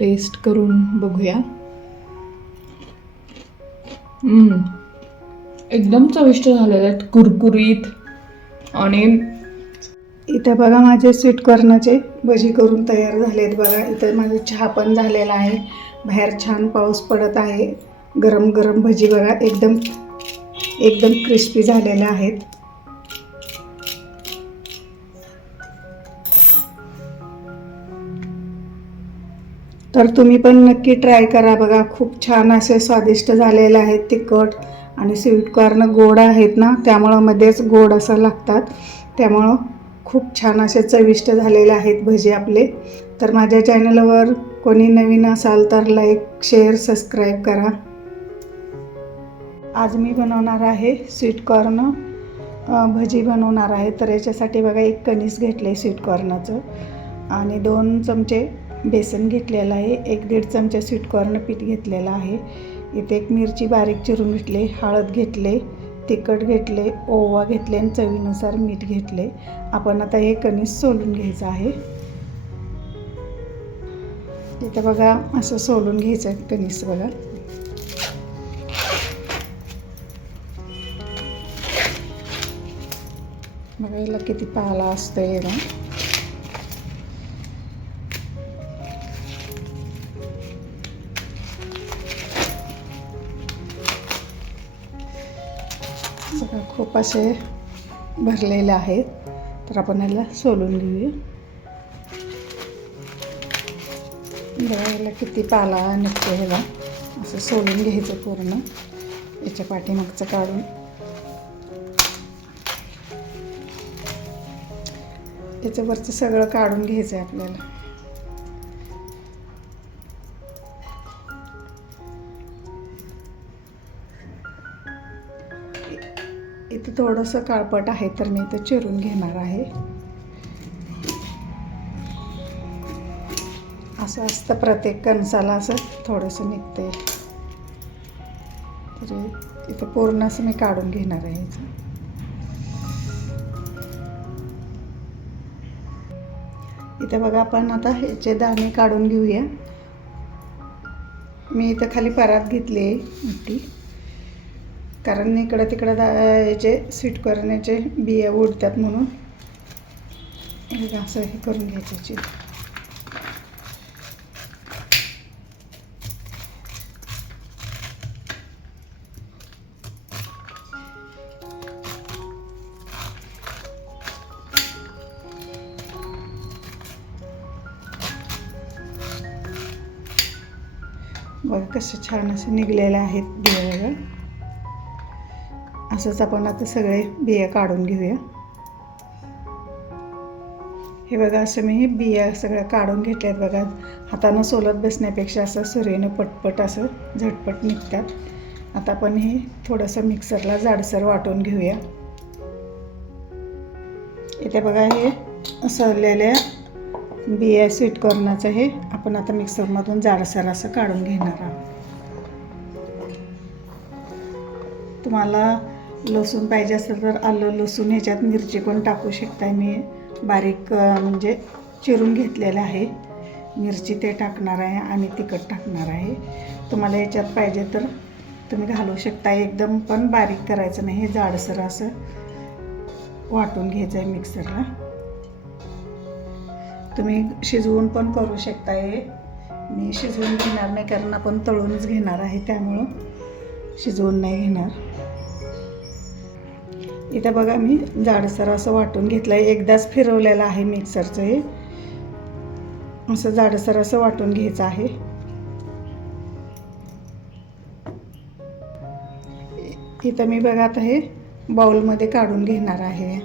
Taste करून बघूया. एकदम चविष्ट झालेले आहेत, कुरकुरीत. आणि इथं बघा माझे स्वीट कॉर्नचे भजी करून तयार झाले आहेत बघा. इथं माझा चहा पण झालेला आहे. बाहेर छान पाऊस पडत आहे. गरम गरम भजी बघा एकदम क्रिस्पी झालेले आहेत. तर तुम्ही पण नक्की ट्राय करा बघा. खूप छान असे स्वादिष्ट झालेले आहेत. तिखट आणि स्वीट कॉर्न गोड आहेत ना, त्यामुळं मध्येच गोड असं लागतात. त्यामुळं खूप छान असे चविष्ट झालेले आहेत भजी आपले. तर माझ्या चॅनलवर कोणी नवीन असाल तर लाईक, शेअर, सबस्क्राईब करा. आज मी बनवणार आहे स्वीट कॉर्न भजी बनवणार आहे. तर याच्यासाठी बघा एक कणीस घेतले स्वीट कॉर्नचं आणि 2 चमचे बेसन घेतलेलं आहे. 1-1.5 चमचे स्वीट कॉर्न पीठ घेतलेलं आहे. इथे एक मिरची बारीक चिरून घेतली, हळद घेतले, तिखट घेतले, ओवा घेतले आणि चवीनुसार मीठ घेतले. आपण आता हे कणीस सोलून घ्यायचं आहे. इथं बघा असं सोलून घ्यायचं आहे कणीस बघा. बघा याला किती पाला असतो याला. सगळं खूप असे भरलेले आहेत. तर आपण याला सोलून घेऊया. बघा याला किती पाला निघतो ह्याला. असं सोलून घ्यायचं पूर्ण, याच्या पाठीमागचं काढून. याच्यावरचं सगळं काढून घ्यायचं आहे आपल्याला. इथं थोडंसं काळपट आहे तर मी इथं चिरून घेणार आहे. असं असतं प्रत्येक कणसाला, असं थोडंसं निघते. तर इथं पूर्ण असं मी काढून घेणार आहे. इथं बघा आपण आता ह्याचे दाणे काढून घेऊया. मी इथं खाली परात घेतली आहे मोठी, कारण इकडं तिकडं याचे स्वीट कॉर्नचे बिया उडतात म्हणून. असं हे करून घ्यायची. बघा कसे छान असे निघलेले आहेत बिया बघा. असंच आपण आता सगळे बिया काढून घेऊया. हे बघा असं मी बिया सगळ्या काढून घेतल्यात बघा. हातानं सोलत बसण्यापेक्षा असं सुरीने पटपट असं झटपट निघतात. आता आपण हे थोडंसं मिक्सरला जाडसर वाटून घेऊया. इथे बघा हे सोललेल्या बिया स्वीट कॉर्नचं हे आपण आता मिक्सरमधून जाडसर असं काढून घेणार आहोत. तुम्हाला लसूण पाहिजे असेल तर आलं, लसूण, ह्याच्यात मिरची पण टाकू शकताय. मी बारीक म्हणजे चिरून घेतलेलं आहे. मिरची ते टाकणार आहे आणि तिखट टाकणार आहे. तुम्हाला याच्यात पाहिजे तर तुम्ही घालू शकता. एकदम पण बारीक करायचं नाही, हे जाडसर असं वाटून घ्यायचं आहे मिक्सरला. तुम्ही शिजवून पण करू शकता. हे मी शिजवून घेणार नाही कारण आपण तळूनच घेणार आहे, त्यामुळं शिजवून नाही घेणार. इथं बघा मी जाडसर असं वाटून घेतलं आहे. एकदाच फिरवलेलं आहे मिक्सरचं. हे असं जाडसर असं वाटून घ्यायचं आहे. इथं मी बघा आता हे बाउलमध्ये काढून घेणार आहे.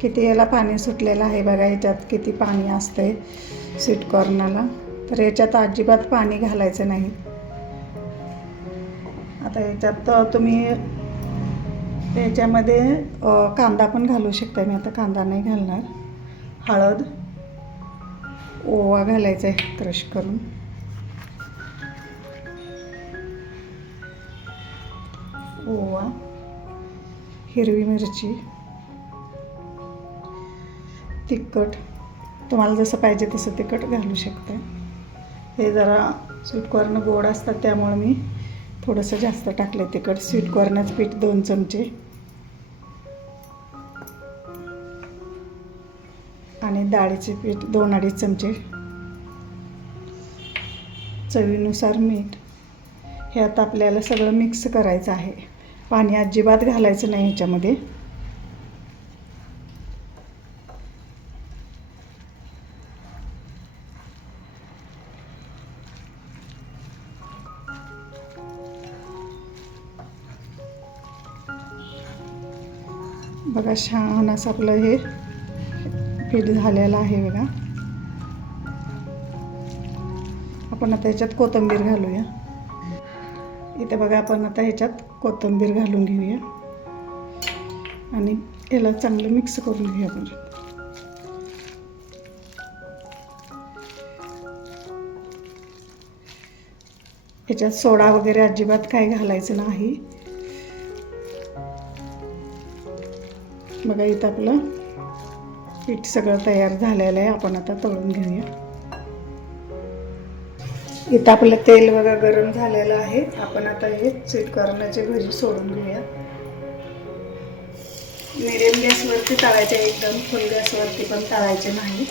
किती याला पाणी सुटलेलं आहे बघा. याच्यात किती पाणी असतंय स्वीट कॉर्नला. तर याच्यात अजिबात पाणी घालायचं नाही. आता याच्यात तुम्ही याच्यामध्ये कांदा पण घालू शकता. मी आता कांदा नाही घालणार. हळद, ओवा घालायचा आहे क्रश करून. ओवा हिरवी मिरची, तिखट, तुम्हाला जसं पाहिजे तसं तिखट घालू शकता. हे जरा स्वीटकॉर्न गोड असतात त्यामुळे मी थोडंसं जास्त टाकले तिखट. स्वीटकॉर्नचं पीठ 2 चमचे आणि डाळीचे पीठ 2-2.5 चमचे, चवीनुसार मीठ. हे आता आपल्याला सगळं मिक्स करायचं आहे. पाणी अजिबात घालायचं नाही ह्याच्यामध्ये. बघा छान असं आपलं हे पीठ झालेलं आहे बघा. आपण आता ह्याच्यात कोथिंबीर घालूया. इथे बघा आपण आता ह्याच्यात कोथिंबीर घालून घेऊया आणि याला चांगलं मिक्स करून घेऊया. ह्याच्यात सोडा वगैरे अजिबात काय घालायचं नाही. बघा इथं आपलं पीठ सगळं तयार झालेलं आहे. आपण आता तळून घेऊया. इथं आपलं तेल बघा गरम झालेलं आहे. आपण आता हे स्वीटकॉर्नचे भजी सोडून घेऊया. मीडियम गॅसवरती तळायचे, एकदम फुल गॅसवरती पण तळायचे नाही.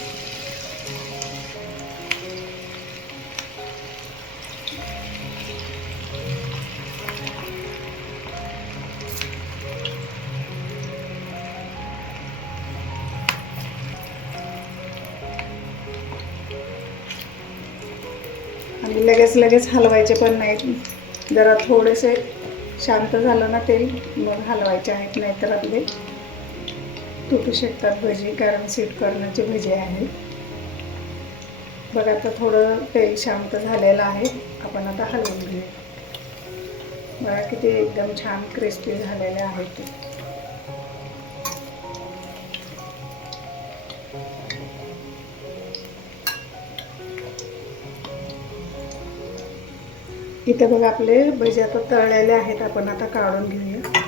आणि लगेच हलवायचे पण नाहीत. जरा थोडेसे शांत झालं ना तेल मग हलवायचे आहेत, नाहीतर आपले तुटू शकतात भजी, कारण स्वीटकॉर्नची भजी आहे. बघा आता थोडं तेल शांत झालेलं आहे. आपण आता हलवून घेऊया. बघा किती एकदम छान क्रिस्पी झालेले आहेत ते. इथे बघा आपले भजी आता तळलेले आहेत. आपण आता काढून घेऊया.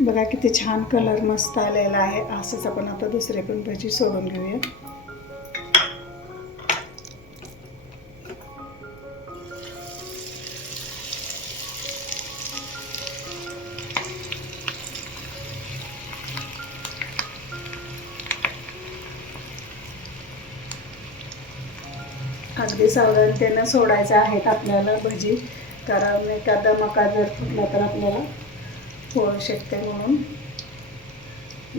बघा किती छान कलर मस्त आलेला आहे. असंच आपण आता दुसरे पण भजी सोडून घेऊया. अगदी सावधानतेनं सोडायचं आहेत आपल्याला भजी, कारण एखादा मका जर फुटला तर आपल्याला होऊ शकते, म्हणून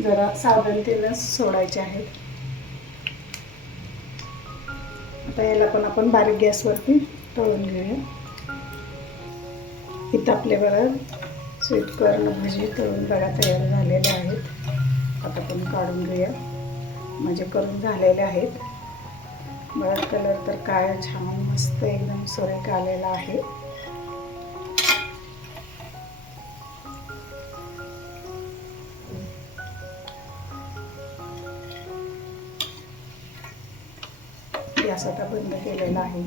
जरा सावधानतेनं सोडायचे आहेत. आता याला पण आपण बारीक गॅसवरती तळून घेऊया. इथं आपले बघा स्वीटकॉर्न भजी तळून बघा तयार झालेले आहेत. आता आपण काढून घेऊया. म्हणजे करून झालेले आहेत. बघा कलर तर काय छान मस्त एकदम सुरेख आलेला आहे. गॅस आता बंद केलेला आहे.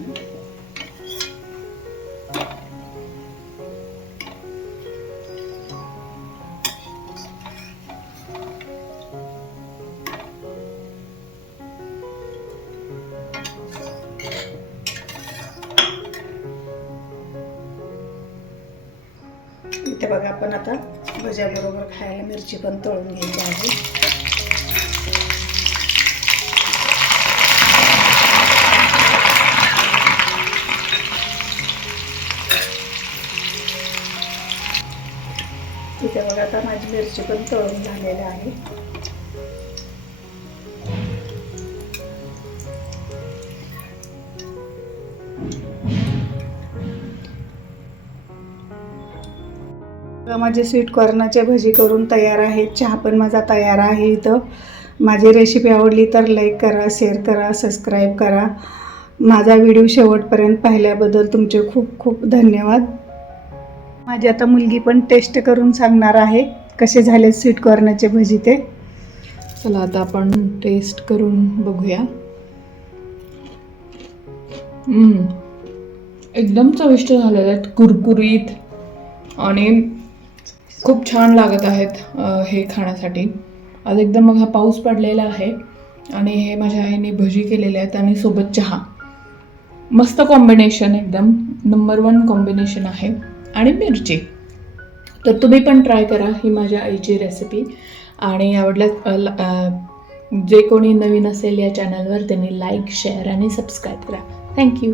इथे बघा आपण आता भज्याबरोबर खायला मिरची पण तळून घ्यायची आहे. इथे बघा आता माझी मिरची पण तळून झालेली आहे. माझे स्वीटकॉर्नचे भजी करून तयार आहेत. चहा पण माझा तयार आहे. इथं माझी रेसिपी आवडली तर लाईक करा, शेअर करा, सबस्क्राईब करा. माझा व्हिडिओ शेवटपर्यंत पाहिल्याबद्दल तुमचे खूप खूप धन्यवाद. माझी आता मुलगी पण टेस्ट करून सांगणार आहे कसे झाले स्वीटकॉर्नचे भजी ते. चला आता आपण टेस्ट करून बघूया. एकदम चविष्ट झालेले आहेत, कुरकुरीत आणि खूप छान लागत आहेत हे खाण्यासाठी. आज एकदम मग हा पाऊस पडलेला आहे आणि हे माझ्या आईने भजी केलेले आहेत आणि सोबत चहा. मस्त कॉम्बिनेशन, एकदम नंबर 1 कॉम्बिनेशन आहे. आणि मिरची. तर तुम्ही पण ट्राय करा ही माझ्या आईची रेसिपी. आणि आवडल्यास जे कोणी नवीन असेल या चॅनलवर त्यांनी लाईक, शेअर आणि सबस्क्राईब करा. थँक्यू.